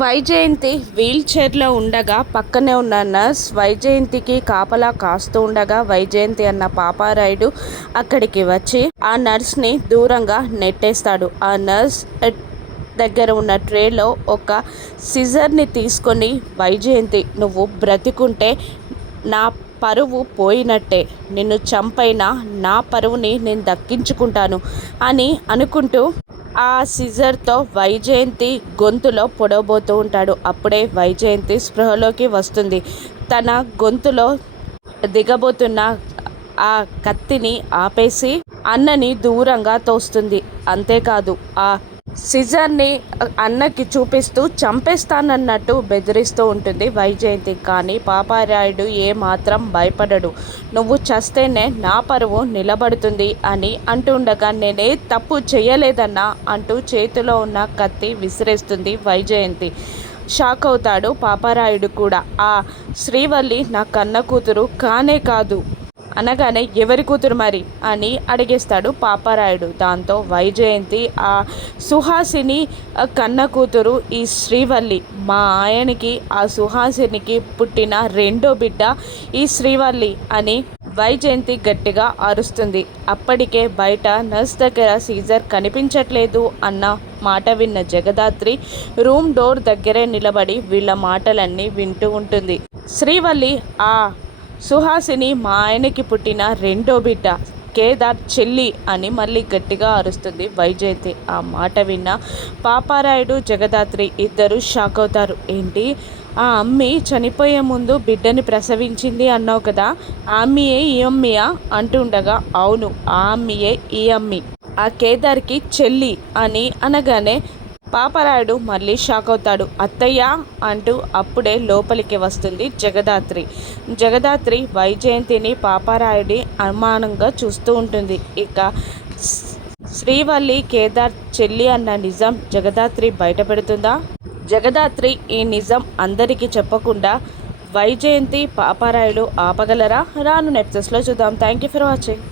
Vyjayanthi wheel చైర్లో ఉండగా పక్కనే ఉన్న నర్స్ వైజయంతికి కాపలా కాస్తూ ఉండగా వైజయంతి అన్న పాపారాయుడు అక్కడికి వచ్చి ఆ నర్స్ని దూరంగా నెట్టేస్తాడు. ఆ నర్స్ దగ్గర ఉన్న ట్రేలో ఒక సిజర్ని తీసుకొని, వైజయంతి నువ్వు బ్రతికుంటే నా పరువు పోయినట్టే, నిన్ను చంపైనా నా పరువుని నేను దక్కించుకుంటాను అని అనుకుంటూ ఆ సిజర్తో వైజయంతి గొంతులో పొడవబోతూ ఉంటాడు. అప్పుడే వైజయంతి స్పృహలోకి వస్తుంది. తన గొంతులో దిగబోతున్న ఆ కత్తిని ఆపేసి అన్నని దూరంగా తోస్తుంది. అంతేకాదు ఆ సిజర్ని అన్నకి చూపిస్తూ చంపేస్తానన్నట్టు బెదిరిస్తూ ఉంటుంది వైజయంతి. కానీ పాపారాయుడు ఏమాత్రం భయపడడు. నువ్వు చస్తేనే నా పరువు నిలబడుతుంది అని అంటుండగా నేనే తప్పు చేయలేదన్నా అంటూ చేతిలో ఉన్న కత్తి విసిరేస్తుంది వైజయంతి. షాక్ అవుతాడు పాపారాయుడు కూడా. ఆ శ్రీవల్లి నా కన్న కూతురు కానే కాదు అనగానే ఎవరి కూతురు మరి అని అడిగేస్తాడు పాపారాయుడు. దాంతో వైజయంతి ఆ సుహాసిని కన్న కూతురు ఈ శ్రీవల్లి, మా ఆయనకి ఆ సుహాసినికి పుట్టిన రెండో బిడ్డ ఈ శ్రీవల్లి అని వైజయంతి గట్టిగా అరుస్తుంది. అప్పటికే బయట నర్స్ దగ్గర సీజర్ కనిపించట్లేదు అన్న మాట విన్న జగదాత్రి రూమ్ డోర్ దగ్గరే నిలబడి వీళ్ళ మాటలన్నీ వింటూ ఉంటుంది. శ్రీవల్లి ఆ సుహాసిని మా ఆయనకి పుట్టిన రెండో బిడ్డ, కేదార్ చెల్లి అని మళ్ళీ గట్టిగా అరుస్తుంది వైజయంతి. ఆ మాట విన్న పాపారాయుడు జగదాత్రి ఇద్దరు షాక్ అవుతారు. ఏంటి, ఆ అమ్మి చనిపోయే ముందు బిడ్డని ప్రసవించింది అన్నావు కదా, ఆ అమ్మియే ఈ అమ్మియా అంటుండగా అవును ఆ అమ్మియే ఈ అమ్మి, ఆ కేదార్కి చెల్లి అని అనగానే పాపారాయుడు మళ్ళీ షాక్ అవుతాడు. అత్తయ్య అంటూ అప్పుడే లోపలికి వస్తుంది జగదాత్రి. జగదాత్రి వైజయంతిని పాపారాయుడి అనుమానంగా చూస్తూ ఉంటుంది. ఇక శ్రీవల్లి కేదార్ చెల్లి అన్న నిజం జగదాత్రి బయటపెడుతుందా? జగదాత్రి ఈ నిజం అందరికీ చెప్పకుండా వైజయంతి పాపారాయుడు ఆపగలరా? రాను ఎపిసోడ్స్లో చూద్దాం. Thank you for watching.